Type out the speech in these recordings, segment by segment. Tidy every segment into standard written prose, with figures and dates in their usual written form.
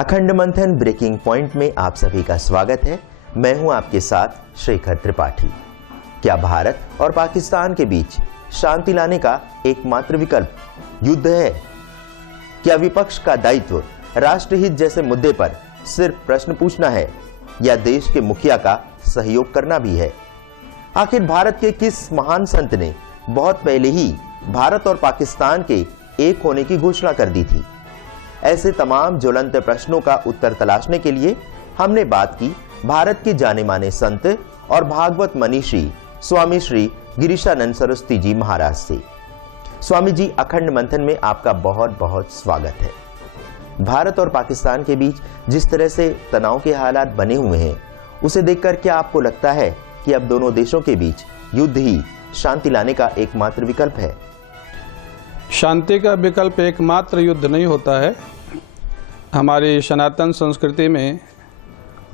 अखंड मंथन breaking point में आप सभी का स्वागत है। मैं हूं आपके साथ शेखर त्रिपाठी। क्या भारत और पाकिस्तान के बीच शांति लाने का एकमात्र विकल्प युद्ध है? क्या विपक्ष का दायित्व राष्ट्रहित जैसे मुद्दे पर सिर्फ प्रश्न पूछना है या देश के मुखिया का सहयोग करना भी है? आखिर भारत के किस महान संत ने बहुत पहले ही भारत और पाकिस्तान के एक होने की घोषणा कर दी थी? ऐसे तमाम ज्वलंत प्रश्नों का उत्तर तलाशने के लिए हमने बात की भारत के जाने माने संत और भागवत मनीषी स्वामी श्री गिरीशानंद सरस्वती जी महाराज से। स्वामी जी, अखंड मंथन में आपका बहुत बहुत स्वागत है। भारत और पाकिस्तान के बीच जिस तरह से तनाव के हालात बने हुए हैं, उसे देखकर क्या आपको लगता है कि अब दोनों देशों के बीच युद्ध ही शांति लाने का एकमात्र विकल्प है? शांति का विकल्प एकमात्र युद्ध नहीं होता है। हमारी सनातन संस्कृति में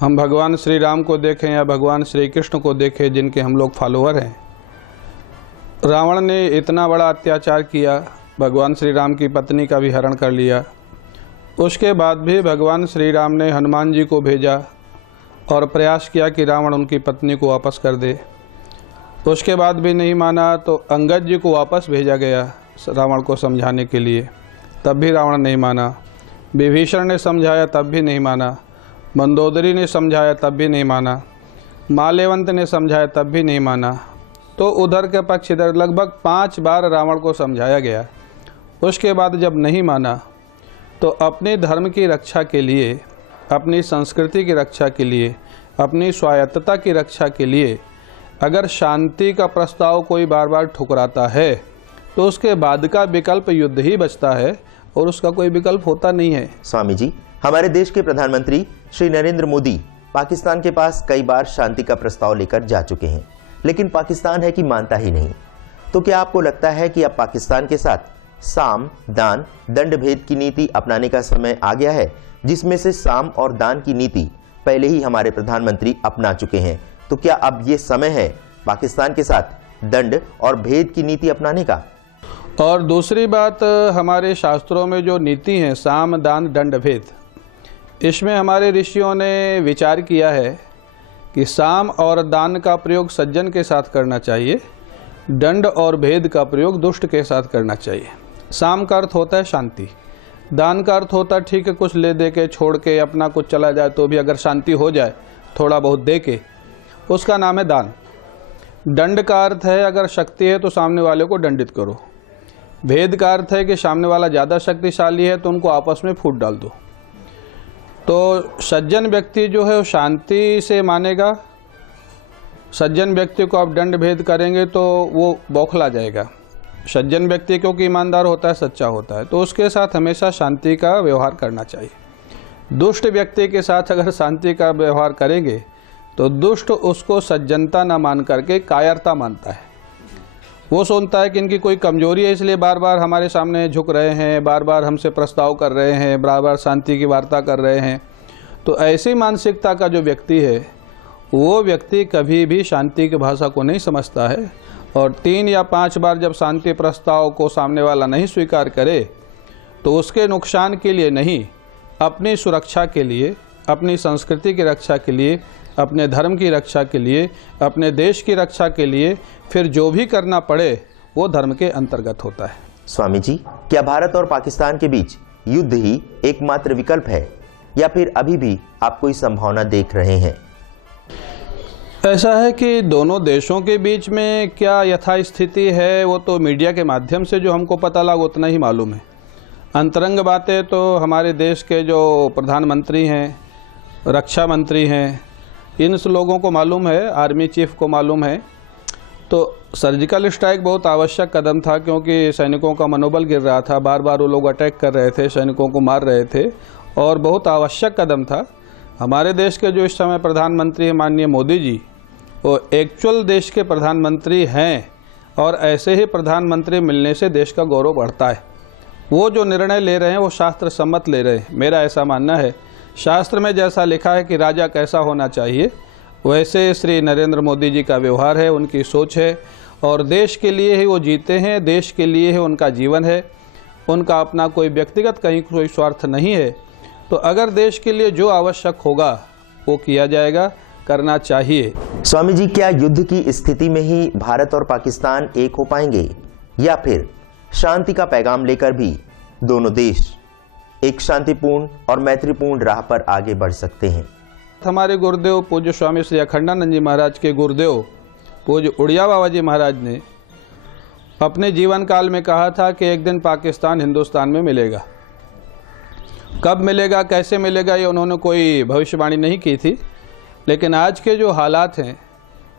हम भगवान श्री राम को देखें या भगवान श्री कृष्ण को देखें, जिनके हम लोग फॉलोअर हैं। रावण ने इतना बड़ा अत्याचार किया, भगवान श्री राम की पत्नी का भी हरण कर लिया। उसके बाद भी भगवान श्री राम ने हनुमान जी को भेजा और प्रयास किया कि रावण उनकी पत्नी को वापस कर दे। उसके बाद भी नहीं माना तो अंगद जी को वापस भेजा गया रावण को समझाने के लिए, तब भी रावण नहीं माना। विभीषण ने समझाया तब भी नहीं माना। मंदोदरी ने समझाया तब भी नहीं माना। माल्यवंत ने समझाया तब भी नहीं माना। तो उधर के पक्ष इधर लगभग 5 बार रावण को समझाया गया। उसके बाद जब नहीं माना तो अपने धर्म की रक्षा के लिए, अपनी संस्कृति की रक्षा के लिए, अपनी स्वायत्तता की रक्षा के लिए अगर शांति का प्रस्ताव कोई बार बार ठुकराता है तो उसके बाद का विकल्प युद्ध ही बचता है और उसका कोई विकल्प होता नहीं है। स्वामी जी, हमारे देश के प्रधानमंत्री श्री नरेंद्र मोदी पाकिस्तान के पास कई बार शांति का प्रस्ताव लेकर जा चुके हैं, लेकिन पाकिस्तान है कि मानता ही नहीं। तो क्या आपको लगता है कि अब पाकिस्तान के साथ साम, दान, दंड भेद की नीति अपनाने का समय आ गया है, जिसमें से साम और दान की नीति पहले ही हमारे प्रधानमंत्री अपना चुके हैं? तो क्या अब ये समय है पाकिस्तान के साथ दंड और भेद की नीति अपनाने का? और दूसरी बात, हमारे शास्त्रों में जो नीति है साम, दान, दंड, भेद, इसमें हमारे ऋषियों ने विचार किया है कि साम और दान का प्रयोग सज्जन के साथ करना चाहिए, दंड और भेद का प्रयोग दुष्ट के साथ करना चाहिए। साम का अर्थ होता है शांति, दान का अर्थ होता है ठीक है कुछ ले दे के छोड़ के अपना कुछ चला जाए तो भी अगर शांति हो जाए थोड़ा बहुत दे के, उसका नाम है दान। दंड का अर्थ है अगर शक्ति है तो सामने वाले को दंडित करो। भेद का अर्थ है कि सामने वाला ज़्यादा शक्तिशाली है तो उनको आपस में फूट डाल दो। तो सज्जन व्यक्ति जो है वो शांति से मानेगा। सज्जन व्यक्ति को आप दंड भेद करेंगे तो वो बौखला जाएगा। सज्जन व्यक्ति क्योंकि ईमानदार होता है, सच्चा होता है, तो उसके साथ हमेशा शांति का व्यवहार करना चाहिए। दुष्ट व्यक्ति के साथ अगर शांति का व्यवहार करेंगे तो दुष्ट उसको सज्जनता न मान करके कायरता मानता है। वो सोचता है कि इनकी कोई कमजोरी है इसलिए बार बार हमारे सामने झुक रहे हैं, बार बार हमसे प्रस्ताव कर रहे हैं, बार बार शांति की वार्ता कर रहे हैं। तो ऐसी मानसिकता का जो व्यक्ति है वो व्यक्ति कभी भी शांति की भाषा को नहीं समझता है। और 3 या 5 बार जब शांति प्रस्ताव को सामने वाला नहीं स्वीकार करे तो उसके नुकसान के लिए नहीं, अपनी सुरक्षा के लिए, अपनी संस्कृति की रक्षा के लिए, अपने धर्म की रक्षा के लिए, अपने देश की रक्षा के लिए फिर जो भी करना पड़े वो धर्म के अंतर्गत होता है। स्वामी जी, क्या भारत और पाकिस्तान के बीच युद्ध ही एकमात्र विकल्प है या फिर अभी भी आप कोई संभावना देख रहे हैं? ऐसा है कि दोनों देशों के बीच में क्या यथास्थिति है वो तो मीडिया के माध्यम से जो हमको पता लगा उतना ही मालूम है। अंतरंग बातें तो हमारे देश के जो प्रधानमंत्री हैं, रक्षा मंत्री हैं, इन लोगों को मालूम है, आर्मी चीफ को मालूम है। तो सर्जिकल स्ट्राइक बहुत आवश्यक कदम था क्योंकि सैनिकों का मनोबल गिर रहा था, बार बार वो लोग अटैक कर रहे थे, सैनिकों को मार रहे थे और बहुत आवश्यक कदम था। हमारे देश के जो इस समय प्रधानमंत्री हैं माननीय मोदी जी, वो एक्चुअल देश के प्रधानमंत्री हैं और ऐसे ही प्रधानमंत्री मिलने से देश का गौरव बढ़ता है। वो जो निर्णय ले रहे हैं वो शास्त्र सम्मत ले रहे हैं, मेरा ऐसा मानना है। शास्त्र में जैसा लिखा है कि राजा कैसा होना चाहिए वैसे श्री नरेंद्र मोदी जी का व्यवहार है, उनकी सोच है और देश के लिए ही वो जीते हैं, देश के लिए ही उनका जीवन है। उनका अपना कोई व्यक्तिगत कहीं कोई स्वार्थ नहीं है। तो अगर देश के लिए जो आवश्यक होगा वो किया जाएगा, करना चाहिए। स्वामी जी, क्या युद्ध की स्थिति में ही भारत और पाकिस्तान एक हो पाएंगे या फिर शांति का पैगाम लेकर भी दोनों देश एक शांतिपूर्ण और मैत्रीपूर्ण राह पर आगे बढ़ सकते हैं? हमारे गुरुदेव पूज्य स्वामी श्री अखंडानंद जी महाराज के गुरुदेव पूज्य उड़िया बाबा जी महाराज ने अपने जीवन काल में कहा था कि एक दिन पाकिस्तान हिंदुस्तान में मिलेगा। कब मिलेगा, कैसे मिलेगा, ये उन्होंने कोई भविष्यवाणी नहीं की थी, लेकिन आज के जो हालात हैं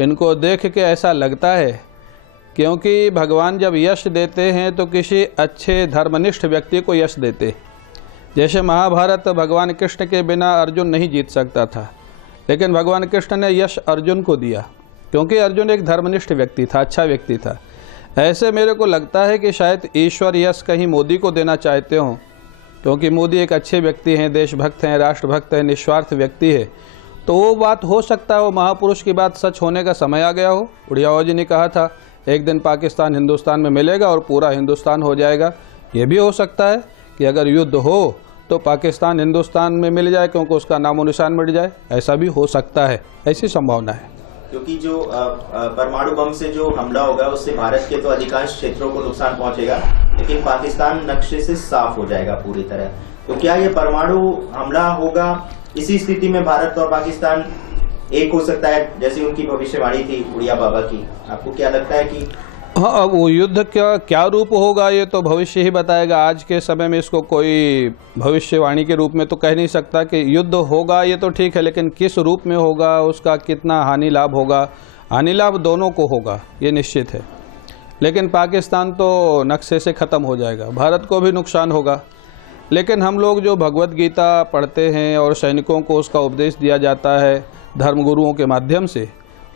इनको देख के ऐसा लगता है, क्योंकि भगवान जब यश देते हैं तो किसी अच्छे धर्मनिष्ठ व्यक्ति को यश देते। जैसे महाभारत भगवान कृष्ण के बिना अर्जुन नहीं जीत सकता था, लेकिन भगवान कृष्ण ने यश अर्जुन को दिया क्योंकि अर्जुन एक धर्मनिष्ठ व्यक्ति था, अच्छा व्यक्ति था। ऐसे मेरे को लगता है कि शायद ईश्वर यश कहीं मोदी को देना चाहते हों, क्योंकि मोदी एक अच्छे व्यक्ति हैं, देशभक्त हैं, राष्ट्रभक्त हैं, निस्वार्थ व्यक्ति है। तो वो बात हो सकता है, वो महापुरुष की बात सच होने का समय आ गया हो। उड़िया बाबा जी ने कहा था एक दिन पाकिस्तान हिंदुस्तान में मिलेगा और पूरा हिंदुस्तान हो जाएगा। ये भी हो सकता है कि अगर युद्ध हो तो पाकिस्तान हिंदुस्तान में मिल जाए, क्योंकि उसका नामो निशान मिट जाए, ऐसा भी हो सकता है, ऐसी संभावना है। क्योंकि जो परमाणु बम से जो हमला होगा उससे भारत के तो अधिकांश क्षेत्रों को नुकसान पहुंचेगा, लेकिन पाकिस्तान नक्शे से साफ हो जाएगा पूरी तरह। तो क्या ये परमाणु हमला होगा, इसी स्थिति में भारत और पाकिस्तान एक हो सकता है, जैसी उनकी भविष्यवाणी थी उड़िया बाबा की? आपको क्या लगता है कि हाँ, अब वो युद्ध क्या रूप होगा ये तो भविष्य ही बताएगा। आज के समय में इसको कोई भविष्यवाणी के रूप में तो कह नहीं सकता कि युद्ध होगा, ये तो ठीक है, लेकिन किस रूप में होगा, उसका कितना हानि लाभ होगा। हानि लाभ दोनों को होगा, ये निश्चित है, लेकिन पाकिस्तान तो नक्शे से ख़त्म हो जाएगा, भारत को भी नुकसान होगा। लेकिन हम लोग जो भगवत गीता पढ़ते हैं और सैनिकों को उसका उपदेश दिया जाता है धर्मगुरुओं के माध्यम से,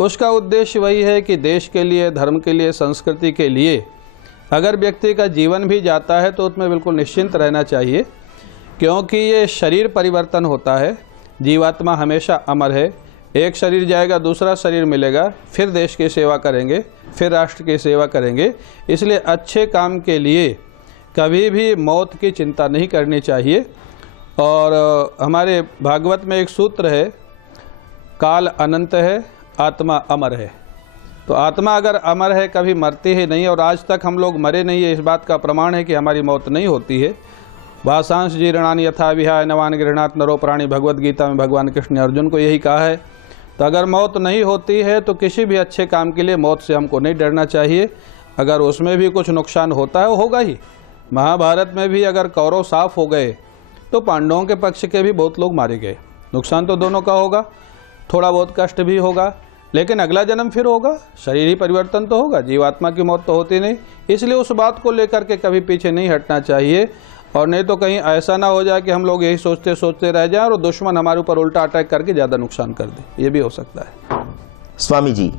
उसका उद्देश्य वही है कि देश के लिए, धर्म के लिए, संस्कृति के लिए अगर व्यक्ति का जीवन भी जाता है तो उसमें बिल्कुल निश्चिंत रहना चाहिए, क्योंकि ये शरीर परिवर्तन होता है। जीवात्मा हमेशा अमर है, एक शरीर जाएगा दूसरा शरीर मिलेगा, फिर देश की सेवा करेंगे, फिर राष्ट्र की सेवा करेंगे। इसलिए अच्छे काम के लिए कभी भी मौत की चिंता नहीं करनी चाहिए। और हमारे भागवत में एक सूत्र है, काल अनंत है, आत्मा अमर है। तो आत्मा अगर अमर है, कभी मरती ही नहीं, और आज तक हम लोग मरे नहीं है, इस बात का प्रमाण है कि हमारी मौत नहीं होती है। वासांश जीर्णानि यथा विहाय नवान गृह्णात नरो प्राणी, भगवद गीता में भगवान कृष्ण ने अर्जुन को यही कहा है। तो अगर मौत नहीं होती है तो किसी भी अच्छे काम के लिए मौत से हमको नहीं डरना चाहिए। अगर उसमें भी कुछ नुकसान होता है वो होगा ही। महाभारत में भी अगर कौरव साफ हो गए तो पांडवों के पक्ष के भी बहुत लोग मारे गए। नुकसान तो दोनों का होगा, थोड़ा बहुत कष्ट भी होगा, लेकिन अगला जन्म फिर होगा, शरीर ही परिवर्तन तो होगा, जीवात्मा की मौत तो होती नहीं। इसलिए उस बात को लेकर के कभी पीछे नहीं हटना चाहिए, और नहीं तो कहीं ऐसा ना हो जाए कि हम लोग यही सोचते सोचते रह जाएं और दुश्मन हमारे ऊपर उल्टा अटैक करके ज़्यादा नुकसान कर दे, ये भी हो सकता है। स्वामी जी,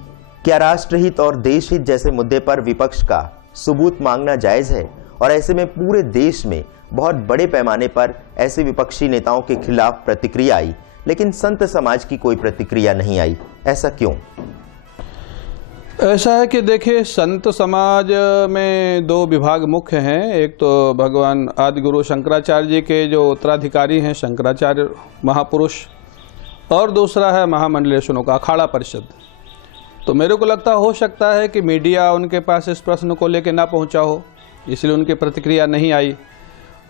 क्या राष्ट्रहित और देशहित जैसे मुद्दे पर विपक्ष का सबूत मांगना जायज़ है? और ऐसे में पूरे देश में बहुत बड़े पैमाने पर ऐसे विपक्षी नेताओं के खिलाफ प्रतिक्रिया आई, लेकिन संत समाज की कोई प्रतिक्रिया नहीं आई, ऐसा क्यों? ऐसा है कि देखिए, संत समाज में दो विभाग मुख्य हैं। एक तो भगवान आदि गुरु शंकराचार्य जी के जो उत्तराधिकारी हैं शंकराचार्य महापुरुष, और दूसरा है महामंडलेशनों का अखाड़ा परिषद। तो मेरे को लगता हो सकता है कि मीडिया उनके पास इस प्रश्न को लेकर ना पहुंचा हो, इसलिए उनकी प्रतिक्रिया नहीं आई।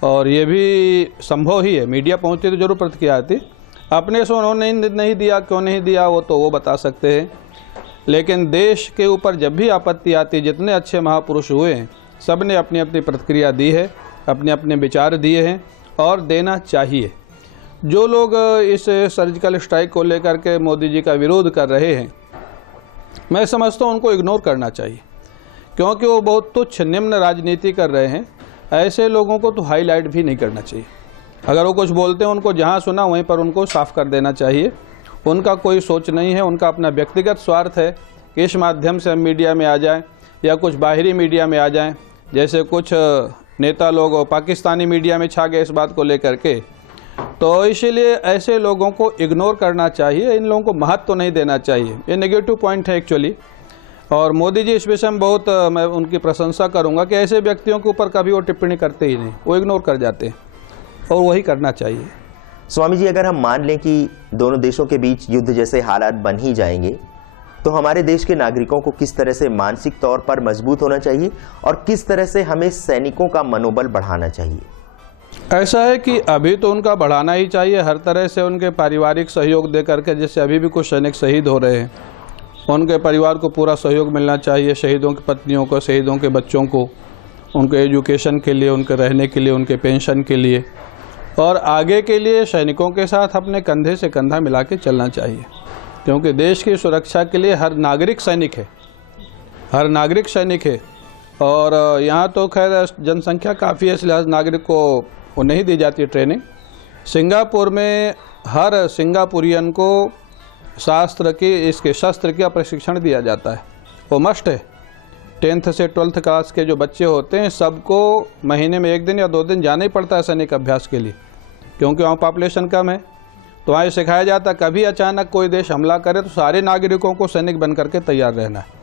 और ये भी संभव ही है, मीडिया पहुंचती तो जरूर प्रतिक्रिया आती। अपने से उन्होंने नहीं दिया, क्यों नहीं दिया वो तो वो बता सकते हैं। लेकिन देश के ऊपर जब भी आपत्ति आती, जितने अच्छे महापुरुष हुए हैं सब ने अपनी अपनी प्रतिक्रिया दी है, अपने अपने विचार दिए हैं, और देना चाहिए। जो लोग इस सर्जिकल स्ट्राइक को लेकर के मोदी जी का विरोध कर रहे हैं, मैं समझता हूँ उनको इग्नोर करना चाहिए, क्योंकि वो बहुत तुच्छ निम्न राजनीति कर रहे हैं। ऐसे लोगों को तो हाईलाइट भी नहीं करना चाहिए। अगर वो कुछ बोलते हैं, उनको जहाँ सुना वहीं पर उनको साफ कर देना चाहिए। उनका कोई सोच नहीं है, उनका अपना व्यक्तिगत स्वार्थ है कि इस माध्यम से हम मीडिया में आ जाएं या कुछ बाहरी मीडिया में आ जाएं। जैसे कुछ नेता लोग पाकिस्तानी मीडिया में छा गए इस बात को लेकर के, तो इसीलिए ऐसे लोगों को इग्नोर करना चाहिए, इन लोगों को महत्व तो नहीं देना चाहिए। ये नेगेटिव पॉइंट है एक्चुअली। और मोदी जी इस विषय में बहुत मैं उनकी प्रशंसा करूंगा कि ऐसे व्यक्तियों के ऊपर कभी वो टिप्पणी करते ही नहीं, वो इग्नोर कर जाते हैं, और वही करना चाहिए। स्वामी जी, अगर हम मान लें कि दोनों देशों के बीच युद्ध जैसे हालात बन ही जाएंगे, तो हमारे देश के नागरिकों को किस तरह से मानसिक तौर पर मजबूत होना चाहिए और किस तरह से हमें सैनिकों का मनोबल बढ़ाना चाहिए? ऐसा है कि अभी तो उनका बढ़ाना ही चाहिए, हर तरह से उनके पारिवारिक सहयोग दे करके। जैसे अभी भी कुछ सैनिक शहीद हो रहे हैं, उनके परिवार को पूरा सहयोग मिलना चाहिए, शहीदों की पत्नियों को, शहीदों के बच्चों को, उनके एजुकेशन के लिए, उनके रहने के लिए, उनके पेंशन के लिए, और आगे के लिए सैनिकों के साथ अपने कंधे से कंधा मिला के चलना चाहिए। क्योंकि देश की सुरक्षा के लिए हर नागरिक सैनिक है, हर नागरिक सैनिक है। और यहाँ तो खैर जनसंख्या काफ़ी है, इस लिहाज नागरिक को नहीं दी जाती ट्रेनिंग। सिंगापुर में हर सिंगापुरियन को शास्त्र की, इसके शस्त्र का प्रशिक्षण दिया जाता है, वो मस्ट है। 10th से 12th क्लास के जो बच्चे होते हैं सबको महीने में 1 दिन या 2 दिन जाना ही पड़ता है सैनिक अभ्यास के लिए, क्योंकि वहाँ पॉपुलेशन कम है। तो वहाँ सिखाया जाता है कभी अचानक कोई देश हमला करे तो सारे नागरिकों को सैनिक बन करके तैयार रहना है।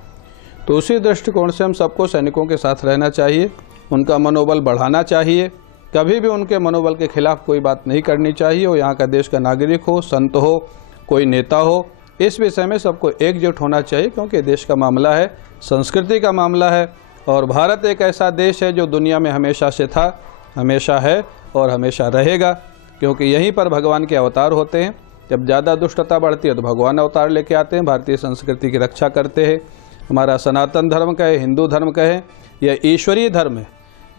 तो उसी दृष्टिकोण से हम सबको सैनिकों के साथ रहना चाहिए, उनका मनोबल बढ़ाना चाहिए, कभी भी उनके मनोबल के खिलाफ कोई बात नहीं करनी चाहिए। वो यहाँ का देश का नागरिक हो, संत हो, कोई नेता हो, इस विषय में सबको एकजुट होना चाहिए, क्योंकि देश का मामला है, संस्कृति का मामला है। और भारत एक ऐसा देश है जो दुनिया में हमेशा से था, हमेशा है और हमेशा रहेगा, क्योंकि यहीं पर भगवान के अवतार होते हैं। जब ज़्यादा दुष्टता बढ़ती है तो भगवान अवतार लेके आते हैं, भारतीय संस्कृति की रक्षा करते हैं। हमारा सनातन धर्म कहे, हिंदू धर्म कहे, यह ईश्वरीय धर्म है।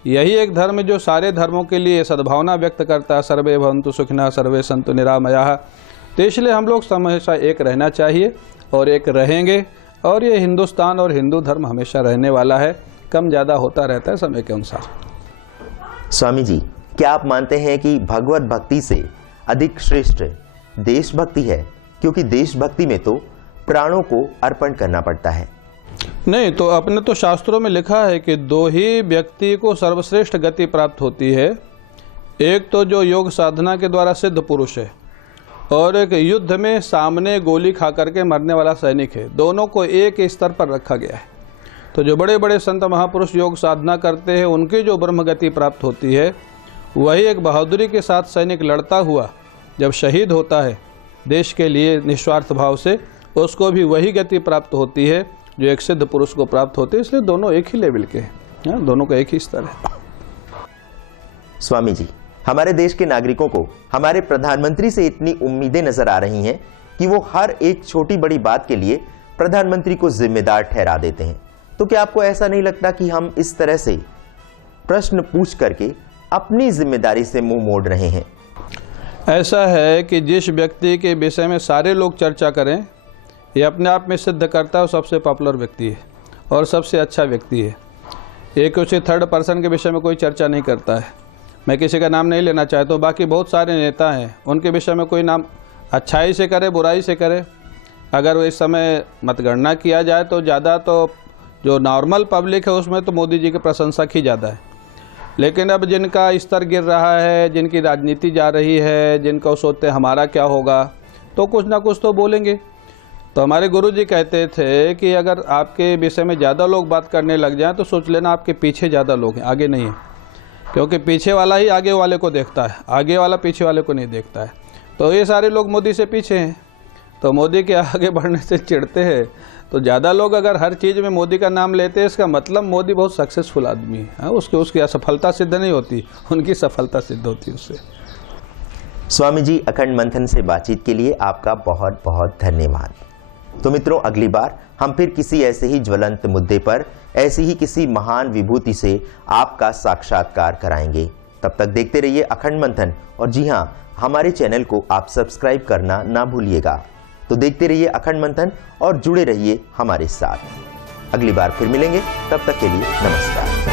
यही एक धर्म जो सारे धर्मों के लिए सद्भावना व्यक्त करता है, सर्वे भवन्तु सुखिनः सर्वे सन्तु निरामयाः। तो इसलिए हम लोग हमेशा एक रहना चाहिए और एक रहेंगे। और ये हिंदुस्तान और हिंदू धर्म हमेशा रहने वाला है, कम ज़्यादा होता रहता है समय के अनुसार। स्वामी जी, क्या आप मानते हैं कि भगवत भक्ति से अधिक श्रेष्ठ देशभक्ति है? क्योंकि देशभक्ति में तो प्राणों को अर्पण करना पड़ता है। नहीं, तो अपने तो शास्त्रों में लिखा है कि 2 ही व्यक्ति को सर्वश्रेष्ठ गति प्राप्त होती है। एक तो जो योग साधना के द्वारा सिद्ध पुरुष है, और एक युद्ध में सामने गोली खा करके मरने वाला सैनिक है। दोनों को एक स्तर पर रखा गया है। तो जो बड़े बड़े संत महापुरुष योग साधना करते हैं, उनकी जो ब्रह्म गति प्राप्त होती है, वही एक बहादुरी के साथ सैनिक लड़ता हुआ जब शहीद होता है देश के लिए निस्वार्थ भाव से, उसको भी वही गति प्राप्त होती है जो एक सिद्ध पुरुष को प्राप्त होती है। इसलिए दोनों एक ही लेवल के हैं, दोनों का एक ही स्तर है। स्वामी जी, हमारे देश के नागरिकों को हमारे प्रधानमंत्री से इतनी उम्मीदें नजर आ रही हैं कि वो हर एक छोटी बड़ी बात के लिए प्रधानमंत्री को जिम्मेदार ठहरा देते हैं। तो क्या आपको ऐसा नहीं लगता कि हम इस तरह से प्रश्न पूछ करके अपनी जिम्मेदारी से मुंह मोड़ रहे हैं? ऐसा है कि जिस व्यक्ति के विषय में सारे लोग चर्चा करें, ये अपने आप में सिद्ध करता है वो सबसे पॉपुलर व्यक्ति है और सबसे अच्छा व्यक्ति है। एक उसी थर्ड पर्सन के विषय में कोई चर्चा नहीं करता है। मैं किसी का नाम नहीं लेना चाहता हूँ, बाकी बहुत सारे नेता हैं, उनके विषय में कोई नाम अच्छाई से करे बुराई से करे। अगर वो इस समय मतगणना किया जाए तो ज़्यादा तो जो नॉर्मल पब्लिक है उसमें तो मोदी जी की प्रशंसक ही ज़्यादा है। लेकिन अब जिनका स्तर गिर रहा है, जिनकी राजनीति जा रही है, जिनका सोचते हैं हमारा क्या होगा, तो कुछ ना कुछ तो बोलेंगे। तो हमारे गुरुजी कहते थे कि अगर आपके विषय में ज़्यादा लोग बात करने लग जाएं तो सोच लेना आपके पीछे ज़्यादा लोग हैं, आगे नहीं है। क्योंकि पीछे वाला ही आगे वाले को देखता है, आगे वाला पीछे वाले को नहीं देखता है। तो ये सारे लोग मोदी से पीछे हैं, तो मोदी के आगे बढ़ने से चिढ़ते हैं। तो ज़्यादा लोग अगर हर चीज़ में मोदी का नाम लेते हैं, इसका मतलब मोदी बहुत सक्सेसफुल आदमी है। उसकी असफलता सिद्ध नहीं होती, उनकी सफलता सिद्ध होती है उससे। स्वामी जी, अखंड मंथन से बातचीत के लिए आपका बहुत बहुत धन्यवाद। तो मित्रों, अगली बार हम फिर किसी ऐसे ही ज्वलंत मुद्दे पर ऐसी ही किसी महान विभूति से आपका साक्षात्कार कराएंगे। तब तक देखते रहिए अखंड मंथन, और जी हाँ, हमारे चैनल को आप सब्सक्राइब करना ना भूलिएगा। तो देखते रहिए अखंड मंथन और जुड़े रहिए हमारे साथ। अगली बार फिर मिलेंगे, तब तक के लिए नमस्कार।